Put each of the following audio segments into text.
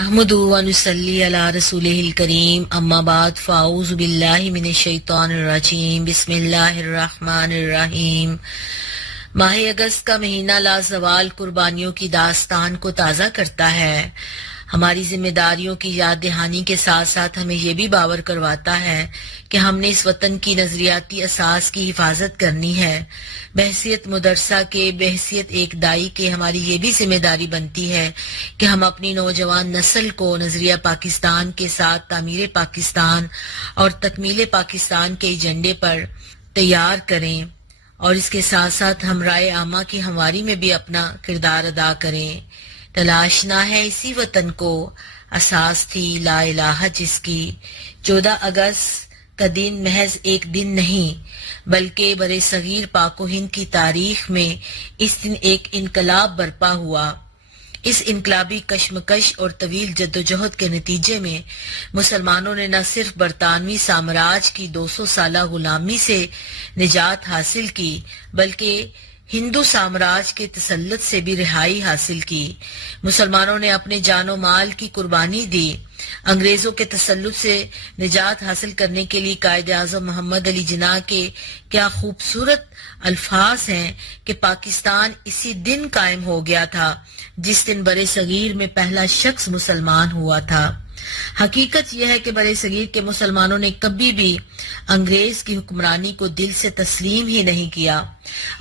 نحمد و نصلی علی رسولہ الکریم، اما بعد، فاعوذ باللہ من الشیطان الرجیم، بسم اللہ الرحمن الرحیم۔ ماہ اگست کا مہینہ لازوال قربانیوں کی داستان کو تازہ کرتا ہے، ہماری ذمہ داریوں کی یاد دہانی کے ساتھ ساتھ ہمیں یہ بھی باور کرواتا ہے کہ ہم نے اس وطن کی نظریاتی اساس کی حفاظت کرنی ہے۔ بحیثیت مدرسہ کے، بحیثیت ایک دائی کے، ہماری یہ بھی ذمہ داری بنتی ہے کہ ہم اپنی نوجوان نسل کو نظریہ پاکستان کے ساتھ تعمیر پاکستان اور تکمیل پاکستان کے ایجنڈے پر تیار کریں، اور اس کے ساتھ ساتھ ہم رائے عامہ کی ہمواری میں بھی اپنا کردار ادا کریں۔ تلاشنا ہے اسی وطن کو، اساس تھی لا الہ جس کی۔ 14 اگست کا دن محض ایک دن نہیں بلکہ برِ صغیر پاک و ہند کی تاریخ میں اس دن ایک انقلاب برپا ہوا۔ اس انقلابی کشمکش اور طویل جدوجہد کے نتیجے میں مسلمانوں نے نہ صرف برطانوی سامراج کی 200 سالہ غلامی سے نجات حاصل کی بلکہ ہندو سامراج کے تسلط سے بھی رہائی حاصل کی۔ مسلمانوں نے اپنے جان و مال کی قربانی دی۔ انگریزوں کے تسلط سے نجات حاصل کرنے کے لیے قائد اعظم محمد علی جناح کے کیا خوبصورت الفاظ ہیں کہ پاکستان اسی دن قائم ہو گیا تھا جس دن برِ صغیر میں پہلا شخص مسلمان ہوا تھا۔ حقیقت یہ ہے کہ برِ صغیر کے مسلمانوں نے کبھی بھی انگریز کی حکمرانی کو دل سے تسلیم ہی نہیں کیا۔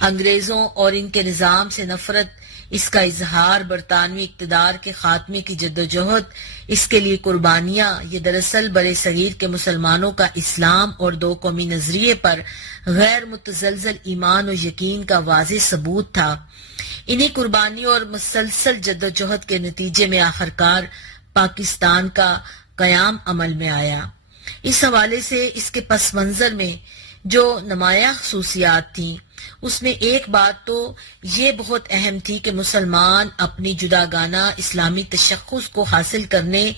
انگریزوں اور ان کے نظام سے نفرت، اس کا اظہار، برطانوی اقتدار کے خاتمے کی جدوجہد، اس کے لیے قربانیاں، یہ دراصل برِ صغیر کے مسلمانوں کا اسلام اور دو قومی نظریے پر غیر متزلزل ایمان و یقین کا واضح ثبوت تھا۔ انہی قربانیوں اور مسلسل جدوجہد کے نتیجے میں آخرکار پاکستان کا قیام عمل میں آیا۔ اس حوالے سے اس کے پس منظر میں جو نمایاں خصوصیات تھیں، اس میں ایک بات تو یہ بہت اہم تھی کہ مسلمان اپنی جداگانہ اسلامی تشخص کو حاصل کرنے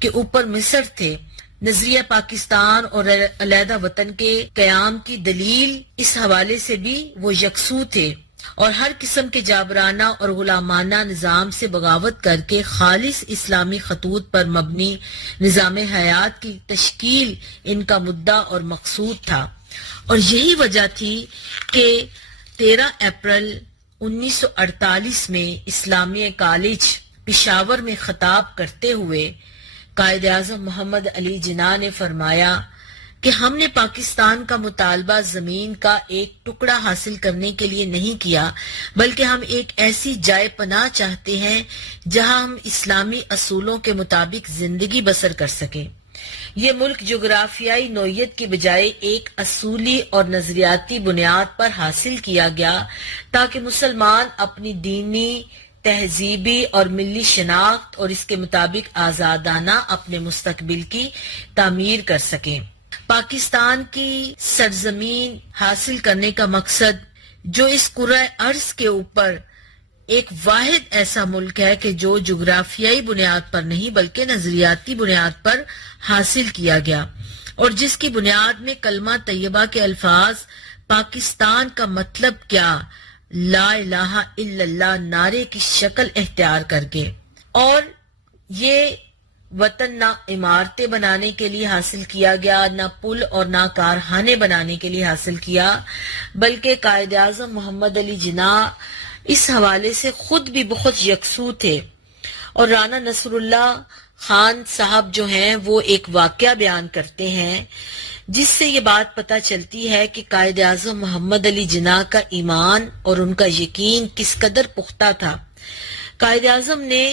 کے اوپر مصر تھے۔ نظریہ پاکستان اور علیحدہ وطن کے قیام کی دلیل اس حوالے سے بھی وہ یکسو تھے، اور ہر قسم کے جابرانہ اور غلامانہ نظام سے بغاوت کر کے خالص اسلامی خطوط پر مبنی نظام حیات کی تشکیل ان کا مدعا اور مقصود تھا۔ اور یہی وجہ تھی کہ 13 اپریل 1948 میں اسلامیہ کالج پشاور میں خطاب کرتے ہوئے قائد اعظم محمد علی جناح نے فرمایا کہ ہم نے پاکستان کا مطالبہ زمین کا ایک ٹکڑا حاصل کرنے کے لیے نہیں کیا، بلکہ ہم ایک ایسی جائے پناہ چاہتے ہیں جہاں ہم اسلامی اصولوں کے مطابق زندگی بسر کر سکیں۔ یہ ملک جغرافیائی نوعیت کی بجائے ایک اصولی اور نظریاتی بنیاد پر حاصل کیا گیا تاکہ مسلمان اپنی دینی، تہذیبی اور ملی شناخت اور اس کے مطابق آزادانہ اپنے مستقبل کی تعمیر کر سکیں۔ پاکستان کی سرزمین حاصل کرنے کا مقصد، جو اس کرۂ ارض کے اوپر ایک واحد ایسا ملک ہے کہ جو جغرافیائی بنیاد پر نہیں بلکہ نظریاتی بنیاد پر حاصل کیا گیا، اور جس کی بنیاد میں کلمہ طیبہ کے الفاظ پاکستان کا مطلب کیا، لا الہ الا اللہ نعرے کی شکل اختیار کر کے، اور یہ وطن نہ عمارتیں بنانے کے لیے حاصل کیا گیا، نہ پل اور نہ کارخانے بنانے کے لیے حاصل کیا، بلکہ قائد اعظم محمد علی جناح اس حوالے سے خود بھی بہت یکسو تھے۔ اور رانا نصر اللہ خان صاحب جو ہیں وہ ایک واقعہ بیان کرتے ہیں جس سے یہ بات پتہ چلتی ہے کہ قائد اعظم محمد علی جناح کا ایمان اور ان کا یقین کس قدر پختہ تھا۔ قائد اعظم نے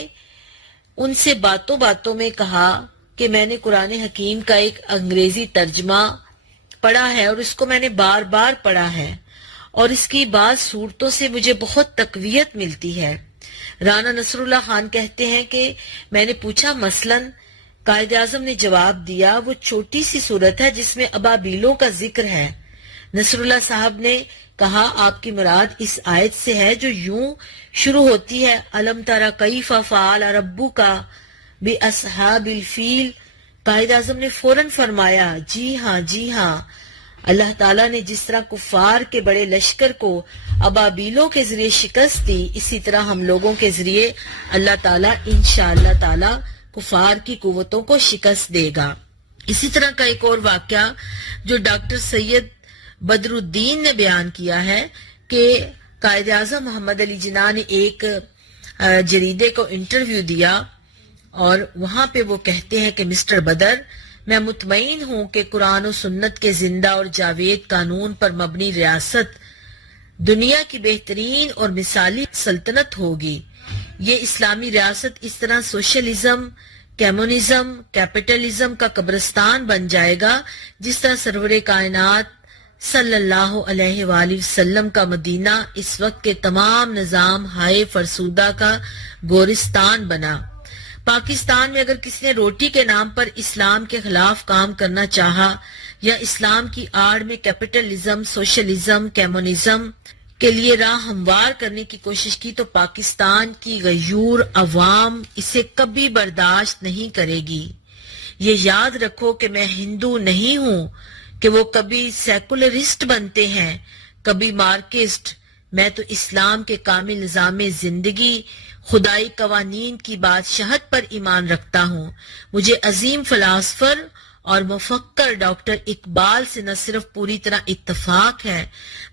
ان سے باتوں باتوں میں کہا کہ میں نے قرآن حکیم کا ایک انگریزی ترجمہ پڑھا ہے اور اس کو میں نے بار بار پڑھا ہے، اور اس کی بعض صورتوں سے مجھے بہت تقویت ملتی ہے۔ رانا نصر اللہ خان کہتے ہیں کہ میں نے پوچھا مثلاً، قائد اعظم نے جواب دیا وہ چھوٹی سی صورت ہے جس میں ابابیلوں کا ذکر ہے۔ نصر اللہ صاحب نے کہا آپ کی مراد اس آیت سے ہے جو یوں شروع ہوتی ہے، الم تری کیف فعل ربک باصحاب الفیل۔ قائد اعظم نے فوراً فرمایا جی ہاں، اللہ تعالیٰ نے جس طرح کفار کے بڑے لشکر کو ابابیلوں کے ذریعے شکست دی، اسی طرح ہم لوگوں کے ذریعے اللہ تعالیٰ انشاءاللہ تعالیٰ کفار کی قوتوں کو شکست دے گا۔ اسی طرح کا ایک اور واقعہ جو ڈاکٹر سید بدر الدین نے بیان کیا ہے کہ قائد اعظم محمد علی جناح نے ایک جریدے کو انٹرویو دیا اور وہاں پہ وہ کہتے ہیں کہ مسٹر بدر، میں مطمئن ہوں کہ قرآن و سنت کے زندہ اور جاوید قانون پر مبنی ریاست دنیا کی بہترین اور مثالی سلطنت ہوگی۔ یہ اسلامی ریاست اس طرح سوشلزم، کمیونزم، کیپٹلزم کا قبرستان بن جائے گا جس طرح سرور کائنات صلی اللہ علیہ وآلہ وسلم کا مدینہ اس وقت کے تمام نظام ہائے فرسودہ کا گورستان بنا۔ پاکستان میں اگر کسی نے روٹی کے نام پر اسلام کے خلاف کام کرنا چاہا یا اسلام کی آڑ میں کیپٹلزم، سوشلزم، کمیونزم کے لیے راہ ہموار کرنے کی کوشش کی تو پاکستان کی غیور عوام اسے کبھی برداشت نہیں کرے گی۔ یہ یاد رکھو کہ میں ہندو نہیں ہوں کہ وہ کبھی سیکولرسٹ بنتے ہیں، کبھی مارکسٹ۔ میں تو اسلام کے کامل نظام زندگی، خدائی قوانین کی بادشاہت پر ایمان رکھتا ہوں۔ مجھے عظیم فلاسفر اور مفکر ڈاکٹر اقبال سے نہ صرف پوری طرح اتفاق ہے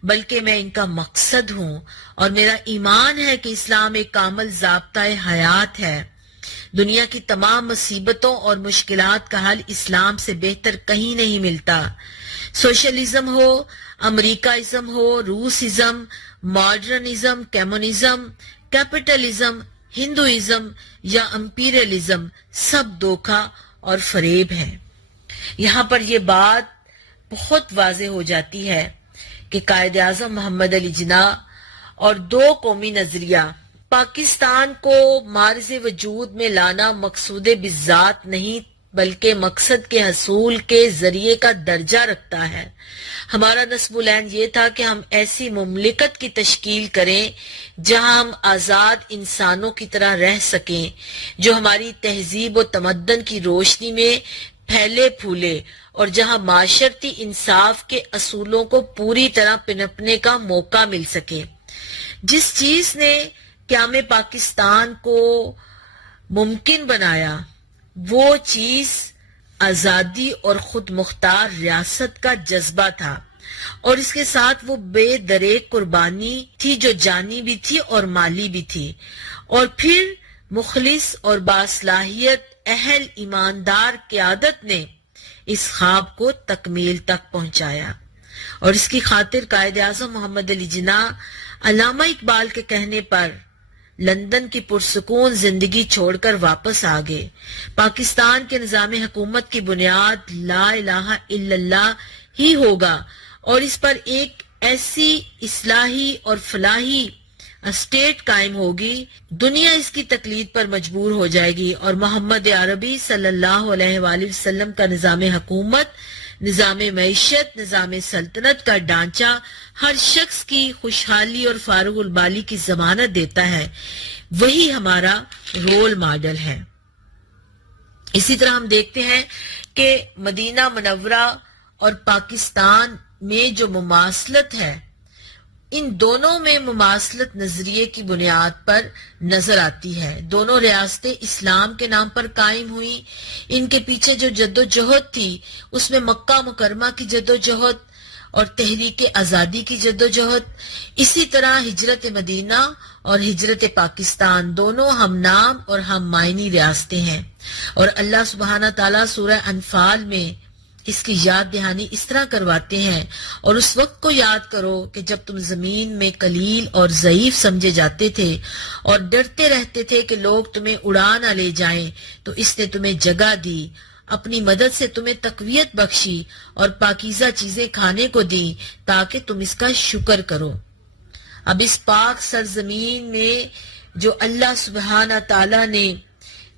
بلکہ میں ان کا مقصد ہوں، اور میرا ایمان ہے کہ اسلام ایک کامل ضابطۂ حیات ہے۔ دنیا کی تمام مصیبتوں اور مشکلات کا حل اسلام سے بہتر کہیں نہیں ملتا۔ سوشلزم ہو، امریکائزم ہو، روسزم، ماڈرنزم، کمیونزم، کیپٹلزم، ہندوازم یا امپیریلزم، سب دھوکہ اور فریب ہے۔ یہاں پر یہ بات بہت واضح ہو جاتی ہے کہ قائد اعظم محمد علی جناح اور دو قومی نظریہ پاکستان کو معرض وجود میں لانا مقصود بذات نہیں بلکہ مقصد کے حصول کے ذریعے کا درجہ رکھتا ہے۔ ہمارا نصب العین یہ تھا کہ ہم ایسی مملکت کی تشکیل کریں جہاں ہم آزاد انسانوں کی طرح رہ سکیں، جو ہماری تہذیب و تمدن کی روشنی میں پھیلے پھولے، اور جہاں معاشرتی انصاف کے اصولوں کو پوری طرح پنپنے کا موقع مل سکے۔ جس چیز نے قیام پاکستان کو ممکن بنایا وہ چیز آزادی اور خود مختار ریاست کا جذبہ تھا، اور اس کے ساتھ وہ بے دریغ قربانی تھی جو جانی بھی تھی اور مالی بھی تھی، اور پھر مخلص اور باصلاحیت اہل ایماندار قیادت نے اس خواب کو تکمیل تک پہنچایا۔ اور اس کی خاطر قائد اعظم محمد علی جناح علامہ اقبال کے کہنے پر لندن کی پرسکون زندگی چھوڑ کر واپس آ گئے۔ پاکستان کے نظام حکومت کی بنیاد لا الہ الا اللہ ہی ہوگا، اور اس پر ایک ایسی اصلاحی اور فلاحی اسٹیٹ قائم ہوگی، دنیا اس کی تقلید پر مجبور ہو جائے گی، اور محمد عربی صلی اللہ علیہ وآلہ وسلم کا نظام حکومت، نظام معیشت، نظام سلطنت کا ڈھانچہ ہر شخص کی خوشحالی اور فارغ البالی کی ضمانت دیتا ہے۔ وہی ہمارا رول ماڈل ہے۔ اسی طرح ہم دیکھتے ہیں کہ مدینہ منورہ اور پاکستان میں جو مماثلت ہے، ان دونوں میں مماثلت نظریے کی بنیاد پر نظر آتی ہے۔ دونوں ریاستیں اسلام کے نام پر قائم ہوئیں۔ ان کے پیچھے جو جد و جہد تھی اس میں مکہ مکرمہ کی جد و جہد اور تحریک آزادی کی جد و جہد، اسی طرح ہجرت مدینہ اور ہجرت پاکستان دونوں ہم نام اور ہم معنی ریاستیں ہیں، اور اللہ سبحانہ تعالیٰ سورہ انفال میں اس کی یاد دہانی اس طرح کرواتے ہیں، اور اس وقت کو یاد کرو کہ جب تم زمین میں قلیل اور ضعیف سمجھے جاتے تھے اور ڈرتے رہتے تھے کہ لوگ تمہیں اڑا نہ لے جائیں، تو اس نے تمہیں جگہ دی، اپنی مدد سے تمہیں تقویت بخشی اور پاکیزہ چیزیں کھانے کو دی تاکہ تم اس کا شکر کرو۔ اب اس پاک سرزمین میں جو اللہ سبحانہ تعالیٰ نے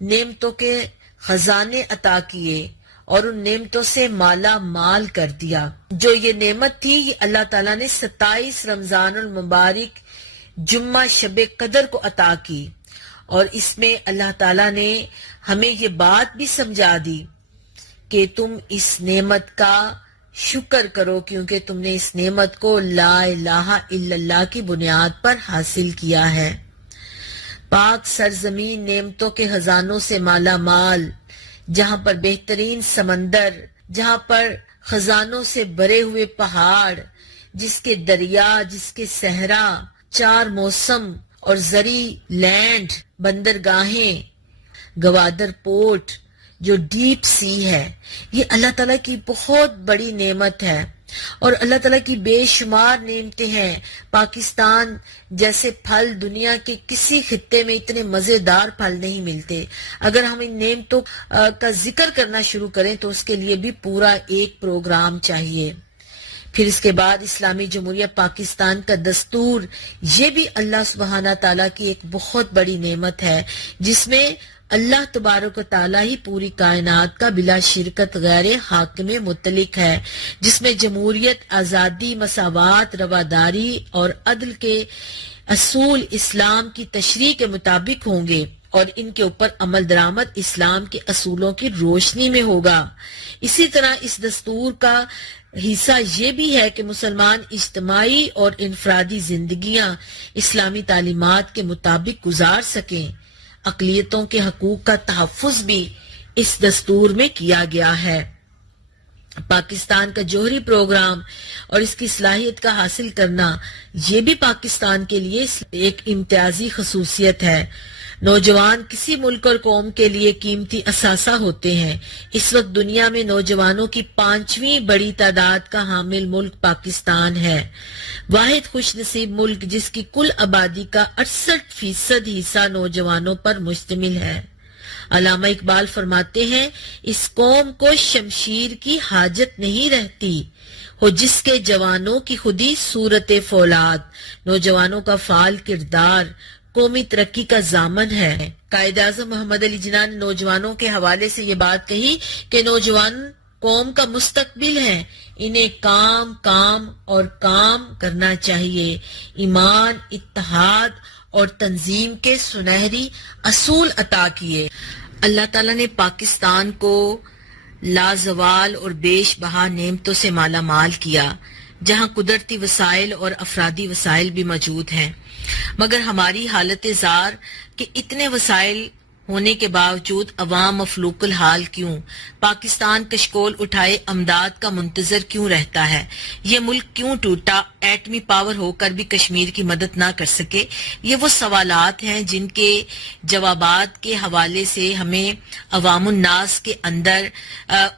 نعمتوں کے خزانے عطا کیے اور ان نعمتوں سے مالا مال کر دیا، جو یہ نعمت تھی یہ اللہ تعالیٰ نے 27 رمضان المبارک جمعہ شب قدر کو عطا کی، اور اس میں اللہ تعالیٰ نے ہمیں یہ بات بھی سمجھا دی کہ تم اس نعمت کا شکر کرو کیونکہ تم نے اس نعمت کو لا الہ الا اللہ کی بنیاد پر حاصل کیا ہے۔ پاک سرزمین نعمتوں کے خزانوں سے مالا مال، جہاں پر بہترین سمندر، جہاں پر خزانوں سے بھرے ہوئے پہاڑ، جس کے دریا، جس کے صحرا، 4 موسم اور زرعی لینڈ، بندرگاہیں، گوادر پورٹ جو ڈیپ سی ہے، یہ اللہ تعالیٰ کی بہت بڑی نعمت ہے اور اللہ تعالیٰ کی بے شمار نعمتیں ہیں۔ پاکستان جیسے پھل دنیا کے کسی خطے میں اتنے مزیدار پھل نہیں ملتے۔ اگر ہم ان نعمتوں کا ذکر کرنا شروع کریں تو اس کے لیے بھی پورا ایک پروگرام چاہیے۔ پھر اس کے بعد اسلامی جمہوریہ پاکستان کا دستور، یہ بھی اللہ سبحانہ تعالیٰ کی ایک بہت بڑی نعمت ہے، جس میں اللہ تبارک و تعالیٰ ہی پوری کائنات کا بلا شرکت غیر حاکم مطلق ہے، جس میں جمہوریت، آزادی، مساوات، رواداری اور عدل کے اصول اسلام کی تشریح کے مطابق ہوں گے اور ان کے اوپر عمل درآمد اسلام کے اصولوں کی روشنی میں ہوگا۔ اسی طرح اس دستور کا حصہ یہ بھی ہے کہ مسلمان اجتماعی اور انفرادی زندگیاں اسلامی تعلیمات کے مطابق گزار سکیں۔ اقلیتوں کے حقوق کا تحفظ بھی اس دستور میں کیا گیا ہے۔ پاکستان کا جوہری پروگرام اور اس کی صلاحیت کا حاصل کرنا، یہ بھی پاکستان کے لیے ایک امتیازی خصوصیت ہے۔ نوجوان کسی ملک اور قوم کے لیے قیمتی اثاثہ ہوتے ہیں۔ اس وقت دنیا میں نوجوانوں کی 5ویں بڑی تعداد کا حامل ملک پاکستان ہے، واحد خوش نصیب ملک جس کی کل آبادی کا 68% حصہ نوجوانوں پر مشتمل ہے۔ علامہ اقبال فرماتے ہیں، اس قوم کو شمشیر کی حاجت نہیں رہتی، ہو جس کے جوانوں کی خودی صورت فولاد۔ نوجوانوں کا فعال کردار قومی ترقی کا ضامن ہے۔ قائد اعظم محمد علی جناح نے نوجوانوں کے حوالے سے یہ بات کہی کہ نوجوان قوم کا مستقبل ہے، انہیں کام اور کام کرنا چاہیے۔ ایمان، اتحاد اور تنظیم کے سنہری اصول عطا کیے۔ اللہ تعالیٰ نے پاکستان کو لازوال اور بیش بہا نعمتوں سے مالا مال کیا، جہاں قدرتی وسائل اور افرادی وسائل بھی موجود ہیں، مگر ہماری حالت زار کہ اتنے وسائل ہونے کے باوجود عوام مفلوق الحال کیوں؟ پاکستان کشکول اٹھائے امداد کا منتظر کیوں رہتا ہے؟ یہ ملک کیوں ٹوٹا، ایٹمی پاور ہو کر بھی کشمیر کی مدد نہ کر سکے؟ یہ وہ سوالات ہیں جن کے جوابات کے حوالے سے ہمیں عوام الناس کے اندر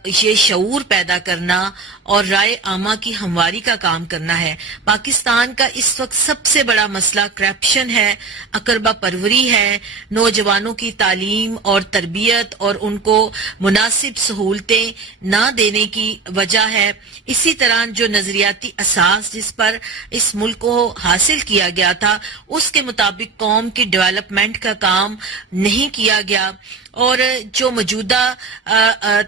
یہ شعور پیدا کرنا اور رائے عامہ کی ہمواری کا کام کرنا ہے۔ پاکستان کا اس وقت سب سے بڑا مسئلہ کرپشن ہے، اقربا پروری ہے، نوجوانوں کی تعلیم اور تربیت اور ان کو مناسب سہولتیں نہ دینے کی وجہ ہے۔ اسی طرح جو نظریاتی اساس جس پر اس ملک کو حاصل کیا گیا تھا اس کے مطابق قوم کی ڈیولپمنٹ کا کام نہیں کیا گیا، اور جو موجودہ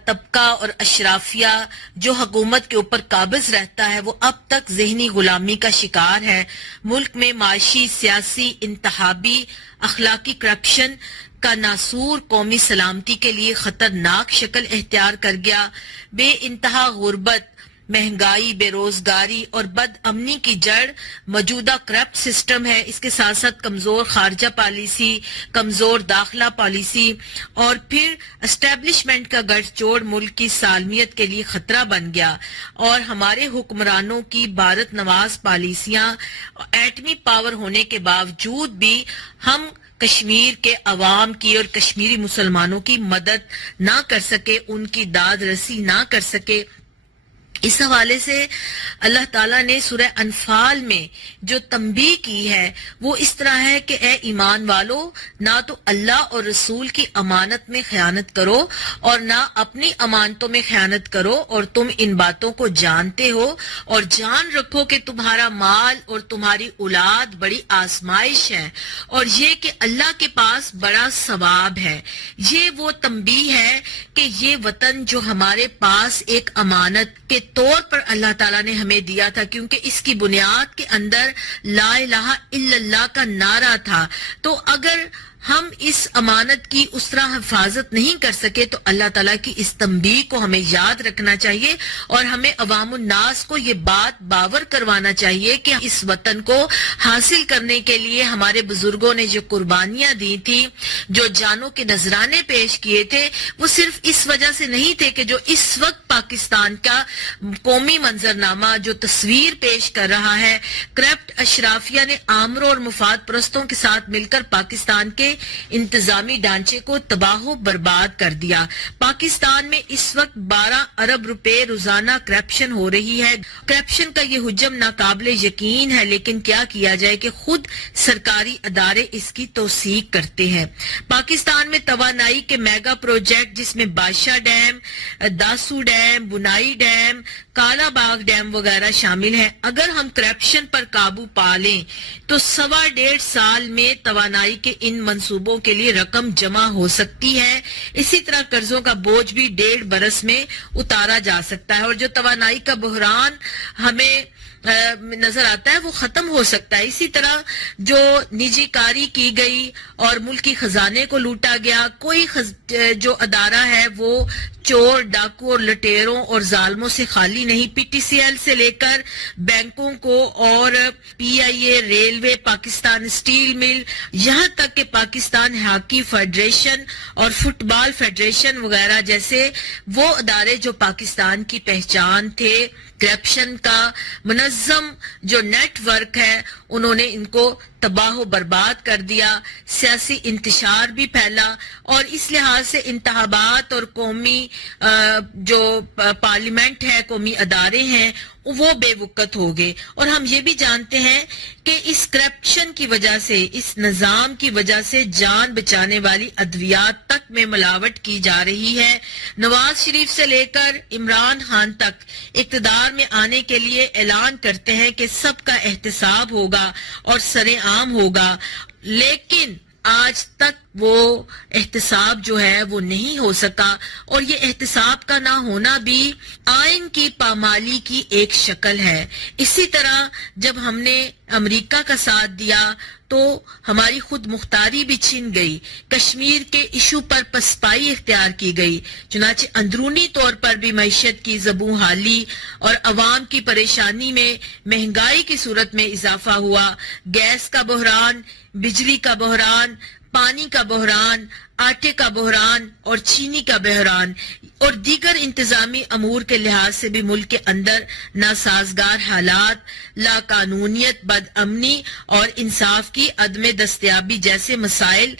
طبقہ اور اشرافیہ جو حکومت کے اوپر قابض رہتا ہے وہ اب تک ذہنی غلامی کا شکار ہے۔ ملک میں معاشی، سیاسی، انتخابی، اخلاقی کرپشن کا ناسور قومی سلامتی کے لیے خطرناک شکل اختیار کر گیا۔ بے انتہا غربت، مہنگائی، بے روزگاری اور بد امنی کی جڑ موجودہ کرپٹ سسٹم ہے۔ اس کے ساتھ ساتھ کمزور خارجہ پالیسی، کمزور داخلہ پالیسی اور پھر اسٹیبلشمنٹ کا گٹھ جوڑ ملک کی سالمیت کے لیے خطرہ بن گیا، اور ہمارے حکمرانوں کی بھارت نواز پالیسیاں ایٹمی پاور ہونے کے باوجود بھی ہم کشمیر کے عوام کی اور کشمیری مسلمانوں کی مدد نہ کر سکے، ان کی داد رسی نہ کر سکے۔ اس حوالے سے اللہ تعالیٰ نے سورہ انفال میں جو تنبیہ کی ہے وہ اس طرح ہے کہ اے ایمان والو، نہ تو اللہ اور رسول کی امانت میں خیانت کرو اور نہ اپنی امانتوں میں خیانت کرو، اور تم ان باتوں کو جانتے ہو، اور جان رکھو کہ تمہارا مال اور تمہاری اولاد بڑی آزمائش ہے، اور یہ کہ اللہ کے پاس بڑا ثواب ہے۔ یہ وہ تنبیہ ہے کہ یہ وطن جو ہمارے پاس ایک امانت کے طور پر اللہ تعالیٰ نے ہمیں دیا تھا، کیونکہ اس کی بنیاد کے اندر لا الہ الا اللہ کا نعرہ تھا، تو اگر ہم اس امانت کی اس طرح حفاظت نہیں کر سکے تو اللہ تعالیٰ کی اس تنبیہ کو ہمیں یاد رکھنا چاہیے اور ہمیں عوام الناس کو یہ بات باور کروانا چاہیے کہ اس وطن کو حاصل کرنے کے لیے ہمارے بزرگوں نے جو قربانیاں دی تھی، جو جانوں کے نذرانے پیش کیے تھے، وہ صرف اس وجہ سے نہیں تھے کہ جو اس وقت پاکستان کا قومی منظرنامہ جو تصویر پیش کر رہا ہے، کرپٹ اشرافیہ نے آمروں اور مفاد پرستوں کے ساتھ مل کر پاکستان کے انتظامی ڈھانچے کو تباہ و برباد کر دیا۔ پاکستان میں اس وقت 12 ارب روپے روزانہ کرپشن ہو رہی ہے۔ کرپشن کا یہ حجم ناقابل یقین ہے، لیکن کیا کیا جائے کہ خود سرکاری ادارے اس کی توثیق کرتے ہیں۔ پاکستان میں توانائی کے میگا پروجیکٹ جس میں بادشاہ ڈیم، داسو ڈیم، بنائی ڈیم، کالا باغ ڈیم وغیرہ شامل ہیں۔ اگر ہم کرپشن پر قابو پا لیں تو 1.5 سال میں توانائی کے ان منصوبوں کے لیے رقم جمع ہو سکتی ہے۔ اسی طرح قرضوں کا بوجھ بھی 1.5 برس میں اتارا جا سکتا ہے، اور جو توانائی کا بحران ہمیں نظر آتا ہے وہ ختم ہو سکتا ہے۔ اسی طرح جو نجی کاری کی گئی اور ملکی خزانے کو لوٹا گیا، کوئی جو ادارہ ہے وہ چور، ڈاکو اور لٹیروں اور ظالموں سے خالی نہیں۔ پی ٹی سی ایل سے لے کر بینکوں کو اور پی آئی اے، ریلوے، پاکستان اسٹیل مل، یہاں تک کہ پاکستان ہاکی فیڈریشن اور فٹ بال فیڈریشن وغیرہ جیسے وہ ادارے جو پاکستان کی پہچان تھے، کرپشن کا منظم جو نیٹ ورک ہے، انہوں نے ان کو تباہ و برباد کر دیا۔ سیاسی انتشار بھی پھیلا، اور اس لحاظ سے انتخابات اور قومی جو پارلیمنٹ ہے، قومی ادارے ہیں، وہ بے وقت ہو گئے۔ اور ہم یہ بھی جانتے ہیں کہ اس کرپشن کی وجہ سے، اس نظام کی وجہ سے جان بچانے والی ادویات تک میں ملاوٹ کی جا رہی ہے۔ نواز شریف سے لے کر عمران خان تک اقتدار میں آنے کے لیے اعلان کرتے ہیں کہ سب کا احتساب ہوگا اور سرعام ہوگا، لیکن آج تک وہ احتساب جو ہے وہ نہیں ہو سکا، اور یہ احتساب کا نہ ہونا بھی آئین کی پامالی کی ایک شکل ہے۔ اسی طرح جب ہم نے امریکہ کا ساتھ دیا تو ہماری خود مختاری بھی چھن گئی، کشمیر کے ایشو پر پسپائی اختیار کی گئی، چنانچہ اندرونی طور پر بھی معیشت کی زبوں حالی اور عوام کی پریشانی میں مہنگائی کی صورت میں اضافہ ہوا۔ گیس کا بحران، بجلی کا بحران، پانی کا بحران، آٹے کا بحران اور چینی کا بحران اور دیگر انتظامی امور کے لحاظ سے بھی ملک کے اندر ناسازگار حالات، لا قانونیت، بد امنی اور انصاف کی عدم دستیابی جیسے مسائل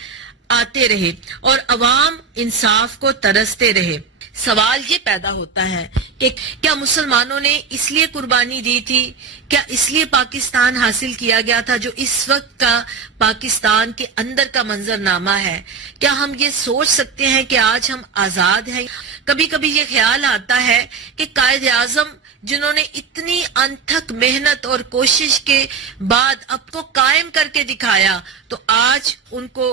آتے رہے اور عوام انصاف کو ترستے رہے۔ سوال یہ پیدا ہوتا ہے کہ کیا مسلمانوں نے اس لیے قربانی دی تھی؟ کیا اس لیے پاکستان حاصل کیا گیا تھا جو اس وقت کا پاکستان کے اندر کا منظرنامہ ہے؟ کیا ہم یہ سوچ سکتے ہیں کہ آج ہم آزاد ہیں؟ کبھی کبھی یہ خیال آتا ہے کہ قائد اعظم جنہوں نے اتنی انتھک محنت اور کوشش کے بعد اب کو قائم کر کے دکھایا، تو آج ان کو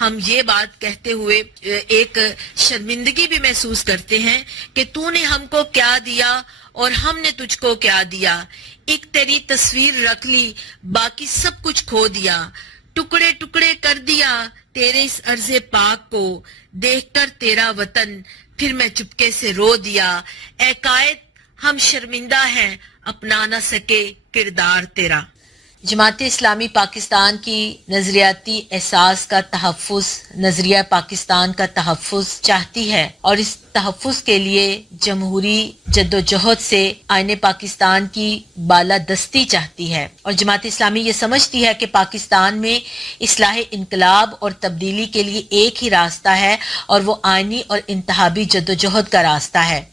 ہم یہ بات کہتے ہوئے ایک شرمندگی بھی محسوس کرتے ہیں کہ تو نے ہم کو کیا دیا اور ہم نے تجھ کو کیا دیا، ایک تیری تصویر رکھ لی، باقی سب کچھ کھو دیا، ٹکڑے ٹکڑے کر دیا تیرے اس عرض پاک کو، دیکھ کر تیرا وطن پھر میں چپکے سے رو دیا، اے قائد ہم شرمندہ ہیں اپنا نہ سکے کردار تیرا۔ جماعت اسلامی پاکستان کی نظریاتی احساس کا تحفظ، نظریہ پاکستان کا تحفظ چاہتی ہے، اور اس تحفظ کے لیے جمہوری جدوجہد سے آئین پاکستان کی بالادستی چاہتی ہے، اور جماعت اسلامی یہ سمجھتی ہے کہ پاکستان میں اصلاح انقلاب اور تبدیلی کے لیے ایک ہی راستہ ہے، اور وہ آئینی اور انتخابی جدوجہد کا راستہ ہے۔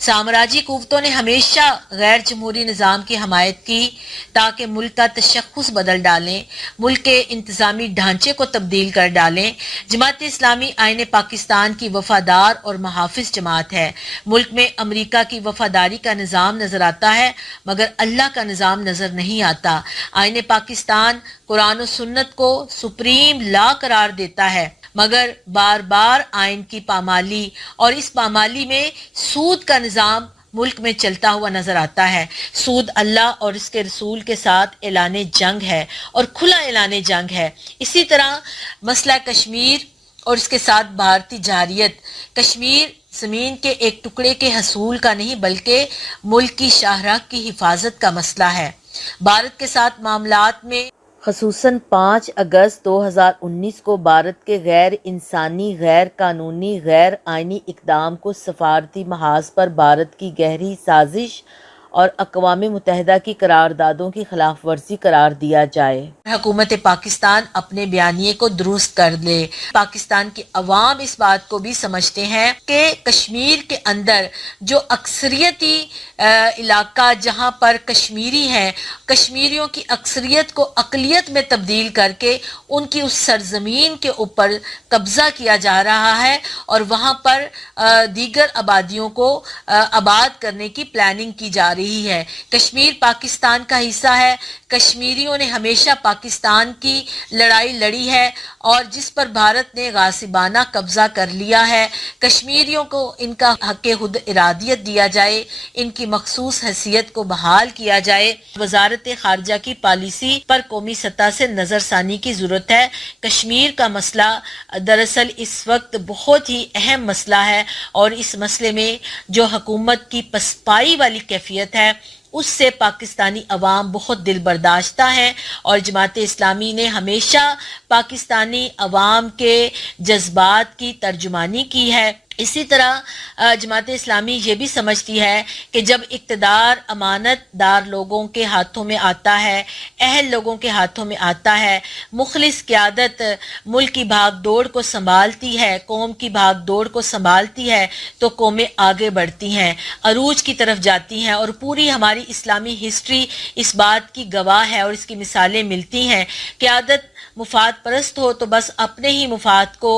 سامراجی قوتوں نے ہمیشہ غیر جمہوری نظام کی حمایت کی تاکہ ملک کا تشخص بدل ڈالیں، ملک کے انتظامی ڈھانچے کو تبدیل کر ڈالیں۔ جماعت اسلامی آئین پاکستان کی وفادار اور محافظ جماعت ہے۔ ملک میں امریکہ کی وفاداری کا نظام نظر آتا ہے مگر اللہ کا نظام نظر نہیں آتا۔ آئین پاکستان قرآن و سنت کو سپریم لا قرار دیتا ہے مگر بار بار آئین کی پامالی اور اس پامالی میں سود کا نظام ملک میں چلتا ہوا نظر آتا ہے۔ سود اللہ اور اس کے رسول کے ساتھ اعلان جنگ ہے اور کھلا اعلان جنگ ہے۔ اسی طرح مسئلہ کشمیر اور اس کے ساتھ بھارتی جارحیت، کشمیر زمین کے ایک ٹکڑے کے حصول کا نہیں بلکہ ملک کی شاہراہ کی حفاظت کا مسئلہ ہے۔ بھارت کے ساتھ معاملات میں خصوصاً 5 اگست 2019 کو بھارت کے غیر انسانی، غیر قانونی، غیر آئینی اقدام کو سفارتی محاذ پر بھارت کی گہری سازش اور اقوام متحدہ کی قراردادوں کی خلاف ورزی قرار دیا جائے۔ حکومت پاکستان اپنے بیانیے کو درست کر لے۔ پاکستان کی عوام اس بات کو بھی سمجھتے ہیں کہ کشمیر کے اندر جو اکثریتی علاقہ جہاں پر کشمیری ہیں، کشمیریوں کی اکثریت کو اقلیت میں تبدیل کر کے ان کی اس سرزمین کے اوپر قبضہ کیا جا رہا ہے اور وہاں پر دیگر آبادیوں کو آباد کرنے کی پلاننگ کی جا رہی ہے۔ کشمیر پاکستان کا حصہ ہے۔ کشمیریوں نے ہمیشہ پاکستان کی لڑائی لڑی ہے اور جس پر بھارت نے غاصبانہ قبضہ کر لیا ہے۔ کشمیریوں کو ان کا حق خود ارادیت دیا جائے، ان کی مخصوص حیثیت کو بحال کیا جائے۔ وزارت خارجہ کی پالیسی پر قومی سطح سے نظر ثانی کی ضرورت ہے۔ کشمیر کا مسئلہ دراصل اس وقت بہت ہی اہم مسئلہ ہے اور اس مسئلے میں جو حکومت کی پسپائی والی کیفیت ہے اس سے پاکستانی عوام بہت دل برداشتہ ہے اور جماعت اسلامی نے ہمیشہ پاکستانی عوام کے جذبات کی ترجمانی کی ہے۔ اسی طرح جماعت اسلامی یہ بھی سمجھتی ہے کہ جب اقتدار امانت دار لوگوں کے ہاتھوں میں آتا ہے، اہل لوگوں کے ہاتھوں میں آتا ہے، مخلص قیادت ملک کی بھاگ دوڑ کو سنبھالتی ہے، قوم کی بھاگ دوڑ کو سنبھالتی ہے تو قومیں آگے بڑھتی ہیں، عروج کی طرف جاتی ہیں اور پوری ہماری اسلامی ہسٹری اس بات کی گواہ ہے اور اس کی مثالیں ملتی ہیں۔ قیادت مفاد پرست ہو تو بس اپنے ہی مفاد کو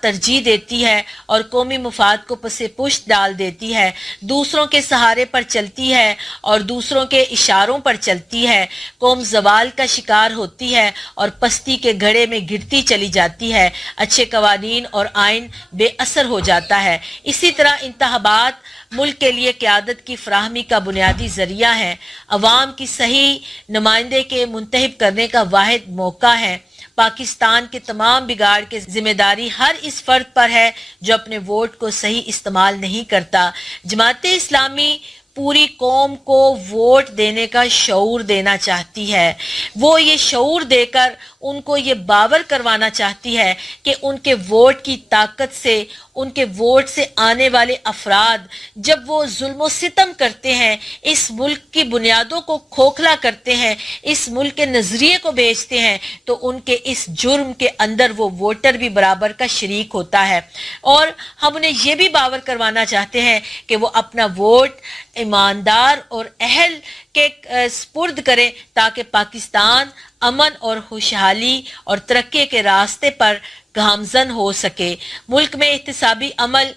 ترجیح دیتی ہے اور قومی مفاد کو پس پشت ڈال دیتی ہے، دوسروں کے سہارے پر چلتی ہے اور دوسروں کے اشاروں پر چلتی ہے، قوم زوال کا شکار ہوتی ہے اور پستی کے گھڑے میں گرتی چلی جاتی ہے، اچھے قوانین اور آئین بے اثر ہو جاتا ہے۔ اسی طرح انتخابات ملک کے لیے قیادت کی فراہمی کا بنیادی ذریعہ ہے، عوام کی صحیح نمائندے کے منتخب کرنے کا واحد موقع ہے۔ پاکستان کے تمام بگاڑ کی ذمہ داری ہر اس فرد پر ہے جو اپنے ووٹ کو صحیح استعمال نہیں کرتا۔ جماعت اسلامی پوری قوم کو ووٹ دینے کا شعور دینا چاہتی ہے، وہ یہ شعور دے کر ان کو یہ باور کروانا چاہتی ہے کہ ان کے ووٹ کی طاقت سے، ان کے ووٹ سے آنے والے افراد جب وہ ظلم و ستم کرتے ہیں، اس ملک کی بنیادوں کو کھوکھلا کرتے ہیں، اس ملک کے نظریے کو بیچتے ہیں تو ان کے اس جرم کے اندر وہ ووٹر بھی برابر کا شریک ہوتا ہے۔ اور ہم انہیں یہ بھی باور کروانا چاہتے ہیں کہ وہ اپنا ووٹ ایماندار اور اہل کے سپرد کریں تاکہ پاکستان امن اور خوشحالی اور ترقی کے راستے پر گامزن ہو سکے۔ ملک میں احتسابی عمل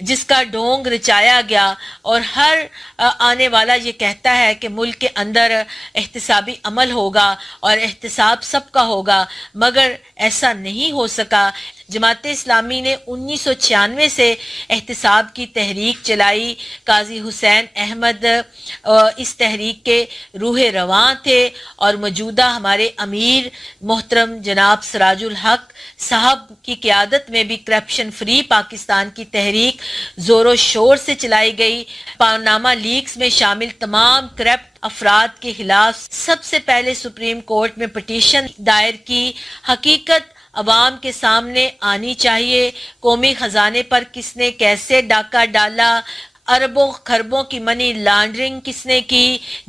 جس کا ڈھونگ رچایا گیا اور ہر آنے والا یہ کہتا ہے کہ ملک کے اندر احتسابی عمل ہوگا اور احتساب سب کا ہوگا، مگر ایسا نہیں ہو سکا۔ جماعت اسلامی نے 1996 سے احتساب کی تحریک چلائی۔ قاضی حسین احمد اس تحریک کے روح رواں تھے اور موجودہ ہمارے امیر محترم جناب سراج الحق صاحب کی قیادت میں بھی کرپشن فری پاکستان کی تحریک زور و شور سے چلائی گئی۔ پاناما لیکس میں شامل تمام کرپٹ افراد کے خلاف سب سے پہلے سپریم کورٹ میں پٹیشن دائر کی۔ حقیقت عوام کے سامنے آنی چاہیے۔ قومی خزانے پر کس نے کیسے ڈاکہ ڈالا، اربوں خربوں کی منی لانڈرنگ کس نے کی،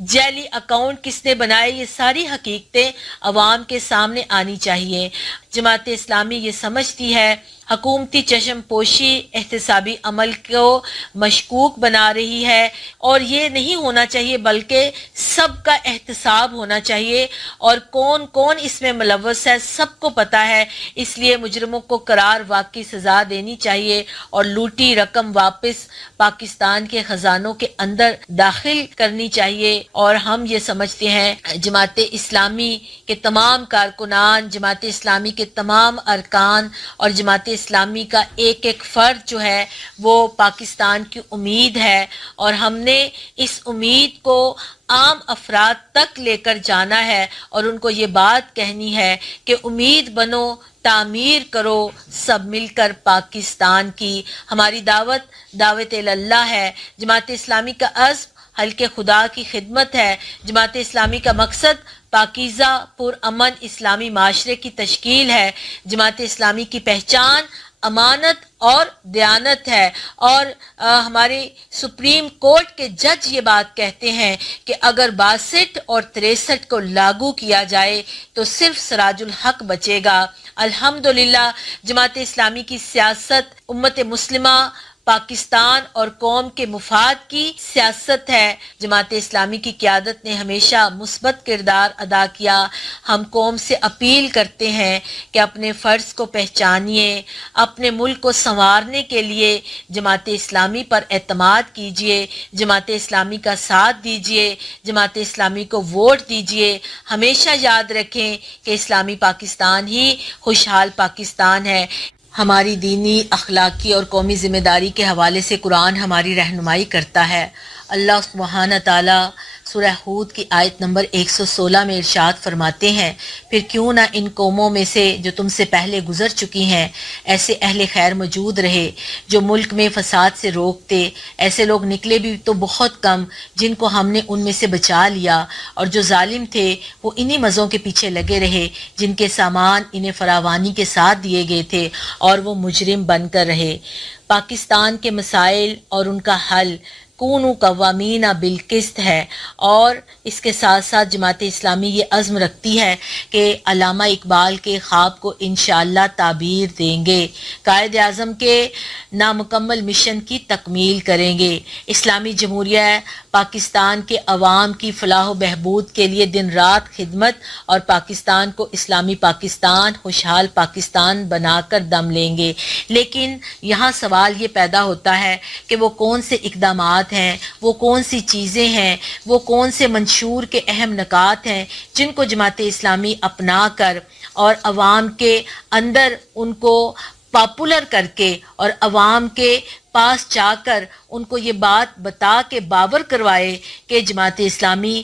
جعلی اکاؤنٹ کس نے بنائے، یہ ساری حقیقتیں عوام کے سامنے آنی چاہیے۔ جماعت اسلامی یہ سمجھتی ہے حکومتی چشم پوشی احتسابی عمل کو مشکوک بنا رہی ہے اور یہ نہیں ہونا چاہیے بلکہ سب کا احتساب ہونا چاہیے اور کون کون اس میں ملوث ہے سب کو پتہ ہے، اس لیے مجرموں کو قرار واقعی سزا دینی چاہیے اور لوٹی رقم واپس پاکستان کے خزانوں کے اندر داخل کرنی چاہیے۔ اور ہم یہ سمجھتے ہیں جماعت اسلامی کے تمام کارکنان، جماعت اسلامی کے تمام ارکان اور جماعت اسلامی کا ایک ایک فرد جو ہے وہ پاکستان کی امید ہے، اور ہم نے اس امید کو عام افراد تک لے کر جانا ہے اور ان کو یہ بات کہنی ہے کہ امید بنو، تعمیر کرو سب مل کر پاکستان کی۔ ہماری دعوت اللہ ہے۔ جماعت اسلامی کا عزم حلقے خدا کی خدمت ہے۔ جماعت اسلامی کا مقصد پاکیزہ پرامن اسلامی معاشرے کی تشکیل ہے۔ جماعت اسلامی کی پہچان امانت اور دیانت ہے، اور ہمارے سپریم کورٹ کے جج یہ بات کہتے ہیں کہ اگر 62 اور 63 کو لاگو کیا جائے تو صرف سراج الحق بچے گا۔ الحمدللہ جماعت اسلامی کی سیاست امت مسلمہ، پاکستان اور قوم کے مفاد کی سیاست ہے۔ جماعت اسلامی کی قیادت نے ہمیشہ مثبت کردار ادا کیا۔ ہم قوم سے اپیل کرتے ہیں کہ اپنے فرض کو پہچانیے، اپنے ملک کو سنوارنے کے لیے جماعت اسلامی پر اعتماد کیجیے، جماعت اسلامی کا ساتھ دیجیے، جماعت اسلامی کو ووٹ دیجیے۔ ہمیشہ یاد رکھیں کہ اسلامی پاکستان ہی خوشحال پاکستان ہے۔ ہماری دینی، اخلاقی اور قومی ذمہ داری کے حوالے سے قرآن ہماری رہنمائی کرتا ہے۔ اللہ سبحانہ تعالیٰ سورہ ہود کی آیت نمبر 116 میں ارشاد فرماتے ہیں، پھر کیوں نہ ان قوموں میں سے جو تم سے پہلے گزر چکی ہیں ایسے اہل خیر موجود رہے جو ملک میں فساد سے روکتے، ایسے لوگ نکلے بھی تو بہت کم جن کو ہم نے ان میں سے بچا لیا، اور جو ظالم تھے وہ انہی مزوں کے پیچھے لگے رہے جن کے سامان انہیں فراوانی کے ساتھ دیے گئے تھے، اور وہ مجرم بن کر رہے۔ پاکستان کے مسائل اور ان کا حل کونوا قوامین بالقسط ہے، اور اس کے ساتھ ساتھ جماعت اسلامی یہ عزم رکھتی ہے کہ علامہ اقبال کے خواب کو انشاءاللہ تعبیر دیں گے، قائد اعظم کے نامکمل مشن کی تکمیل کریں گے، اسلامی جمہوریہ پاکستان کے عوام کی فلاح و بہبود کے لیے دن رات خدمت، اور پاکستان کو اسلامی پاکستان، خوشحال پاکستان بنا کر دم لیں گے۔ لیکن یہاں سوال یہ پیدا ہوتا ہے کہ وہ کون سے اقدامات ہیں، وہ کون سی چیزیں ہیں، وہ کون سے منشور کے اہم نکات ہیں جن کو جماعت اسلامی اپنا کر اور عوام کے اندر ان کو پاپولر کر کے اور عوام کے پاس جا کر ان کو یہ بات بتا کے باور کروائے کہ جماعت اسلامی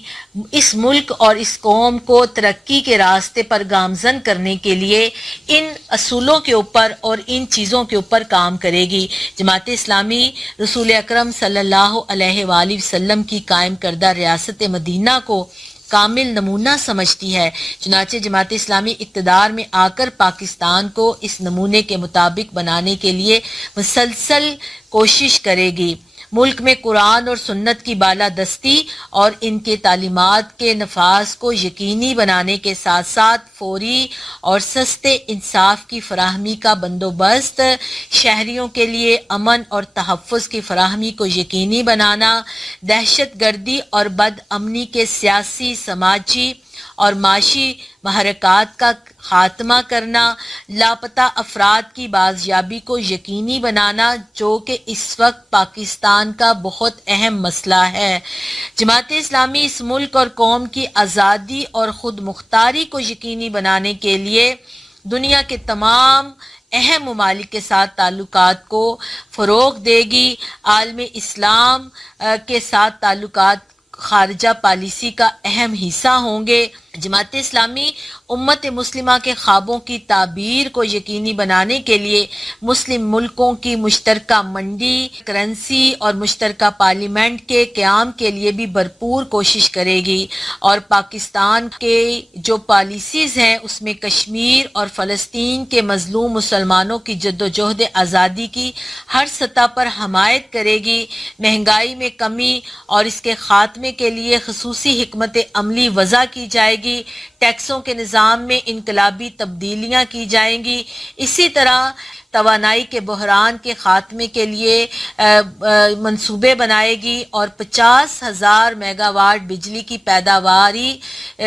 اس ملک اور اس قوم کو ترقی کے راستے پر گامزن کرنے کے لیے ان اصولوں کے اوپر اور ان چیزوں کے اوپر کام کرے گی۔ جماعت اسلامی رسول اکرم صلی اللہ علیہ وآلہ وسلم کی قائم کردہ ریاست مدینہ کو کامل نمونہ سمجھتی ہے، چنانچہ جماعت اسلامی اقتدار میں آ کر پاکستان کو اس نمونے کے مطابق بنانے کے لیے مسلسل کوشش کرے گی۔ ملک میں قرآن اور سنت کی بالادستی اور ان کے تعلیمات کے نفاذ کو یقینی بنانے کے ساتھ ساتھ فوری اور سستے انصاف کی فراہمی کا بندوبست، شہریوں کے لیے امن اور تحفظ کی فراہمی کو یقینی بنانا، دہشت گردی اور بد امنی کے سیاسی، سماجی اور معاشی محرکات کا خاتمہ کرنا، لاپتہ افراد کی بازیابی کو یقینی بنانا جو کہ اس وقت پاکستان کا بہت اہم مسئلہ ہے۔ جماعت اسلامی اس ملک اور قوم کی آزادی اور خود مختاری کو یقینی بنانے کے لیے دنیا کے تمام اہم ممالک کے ساتھ تعلقات کو فروغ دے گی۔ عالم اسلام کے ساتھ تعلقات خارجہ پالیسی کا اہم حصہ ہوں گے۔ جماعت اسلامی امت مسلمہ کے خوابوں کی تعبیر کو یقینی بنانے کے لیے مسلم ملکوں کی مشترکہ منڈی، کرنسی اور مشترکہ پارلیمنٹ کے قیام کے لیے بھی بھرپور کوشش کرے گی، اور پاکستان کے جو پالیسیز ہیں اس میں کشمیر اور فلسطین کے مظلوم مسلمانوں کی جدوجہد آزادی کی ہر سطح پر حمایت کرے گی۔ مہنگائی میں کمی اور اس کے خاتمے کے لیے خصوصی حکمت عملی وضع کی جائے گی، ٹیکسوں کے نظام میں انقلابی تبدیلیاں کی جائیں گی۔ اسی طرح توانائی کے بحران کے خاتمے کے لیے منصوبے بنائے گی، اور 50,000 میگا واٹ بجلی کی پیداواری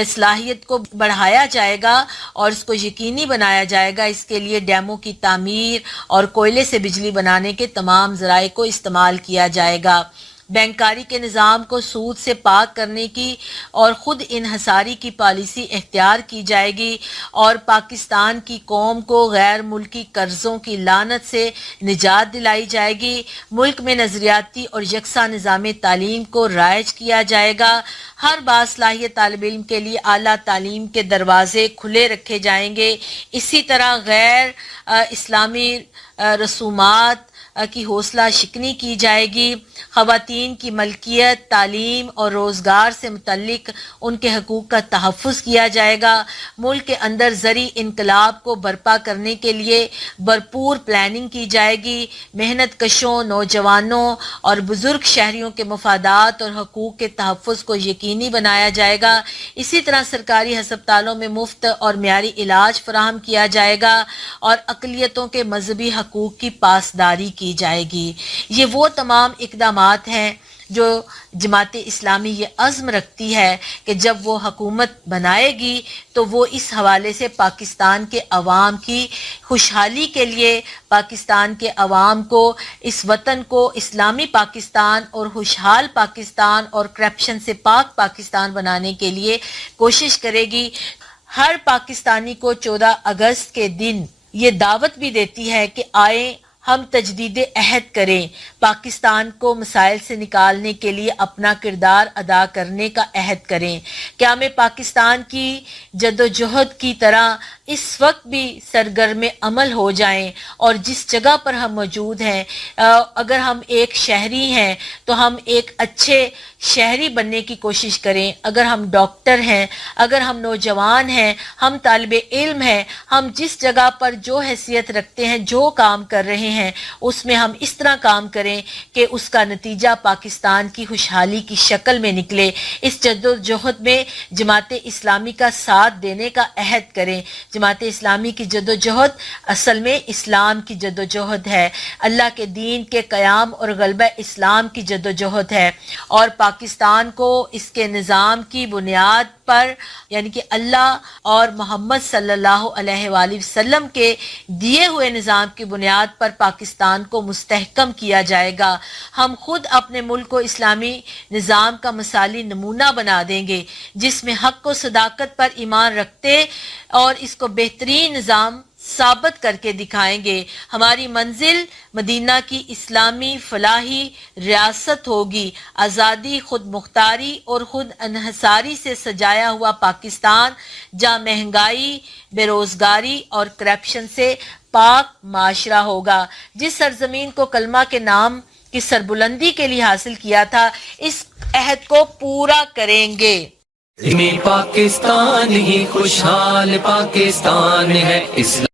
صلاحیت کو بڑھایا جائے گا اور اس کو یقینی بنایا جائے گا۔ اس کے لیے ڈیموں کی تعمیر اور کوئلے سے بجلی بنانے کے تمام ذرائع کو استعمال کیا جائے گا۔ بینکاری کے نظام کو سود سے پاک کرنے کی اور خود انحصاری کی پالیسی اختیار کی جائے گی، اور پاکستان کی قوم کو غیر ملکی قرضوں کی لعنت سے نجات دلائی جائے گی۔ ملک میں نظریاتی اور یکساں نظام تعلیم کو رائج کیا جائے گا۔ ہر باصلاحیت طالب علم کے لیے اعلیٰ تعلیم کے دروازے کھلے رکھے جائیں گے۔ اسی طرح غیر اسلامی رسومات کی حوصلہ شکنی کی جائے گی۔ خواتین کی ملکیت، تعلیم اور روزگار سے متعلق ان کے حقوق کا تحفظ کیا جائے گا۔ ملک کے اندر زرعی انقلاب کو برپا کرنے کے لیے بھرپور پلاننگ کی جائے گی۔ محنت کشوں، نوجوانوں اور بزرگ شہریوں کے مفادات اور حقوق کے تحفظ کو یقینی بنایا جائے گا۔ اسی طرح سرکاری ہسپتالوں میں مفت اور معیاری علاج فراہم کیا جائے گا اور اقلیتوں کے مذہبی حقوق کی پاسداری کی جائے گی۔ یہ وہ تمام اقدامات ہیں جو جماعت اسلامی یہ عزم رکھتی ہے کہ جب وہ حکومت بنائے گی تو وہ اس حوالے سے پاکستان کے عوام کی خوشحالی کے لیے، پاکستان کے عوام کو، اس وطن کو اسلامی پاکستان اور خوشحال پاکستان اور کرپشن سے پاک پاکستان بنانے کے لیے کوشش کرے گی۔ ہر پاکستانی کو 14 اگست کے دن یہ دعوت بھی دیتی ہے کہ آئیں ہم تجدید عہد کریں، پاکستان کو مسائل سے نکالنے کے لیے اپنا کردار ادا کرنے کا عہد کریں۔ قیام پاکستان کی جدوجہد کی طرح اس وقت بھی سرگرم عمل ہو جائیں، اور جس جگہ پر ہم موجود ہیں، اگر ہم ایک شہری ہیں تو ہم ایک اچھے شہری بننے کی کوشش کریں۔ اگر ہم ڈاکٹر ہیں، اگر ہم نوجوان ہیں، ہم طالب علم ہیں، ہم جس جگہ پر جو حیثیت رکھتے ہیں، جو کام کر رہے ہیں، اس میں ہم اس طرح کام کریں کہ اس کا نتیجہ پاکستان کی خوشحالی کی شکل میں نکلے۔ اس جدوجہد میں جماعت اسلامی کا ساتھ دینے کا عہد کریں۔ جماعت اسلامی کی جدوجہد اصل میں اسلام کی جدوجہد ہے، اللہ کے دین کے قیام اور غلبہ اسلام کی جدوجہد ہے، اور پاکستان کو اس کے نظام کی بنیاد پر، یعنی کہ اللہ اور محمد صلی اللہ علیہ وآلہ وسلم کے دیے ہوئے نظام کی بنیاد پر پاکستان کو مستحکم کیا جائے گا۔ ہم خود اپنے ملک کو اسلامی نظام کا مثالی نمونہ بنا دیں گے، جس میں حق و صداقت پر ایمان رکھتے اور اس کو بہترین نظام ثابت کر کے دکھائیں گے۔ ہماری منزل مدینہ کی اسلامی فلاحی ریاست ہوگی۔ آزادی، خود مختاری اور خود انحصاری سے سجایا ہوا پاکستان، جہاں مہنگائی، بے روزگاری اور کرپشن سے پاک معاشرہ ہوگا۔ جس سرزمین کو کلمہ کے نام کی سربلندی کے لیے حاصل کیا تھا، اس عہد کو پورا کریں گے۔ میں پاکستان ہی خوشحال پاکستان ہے، اسلام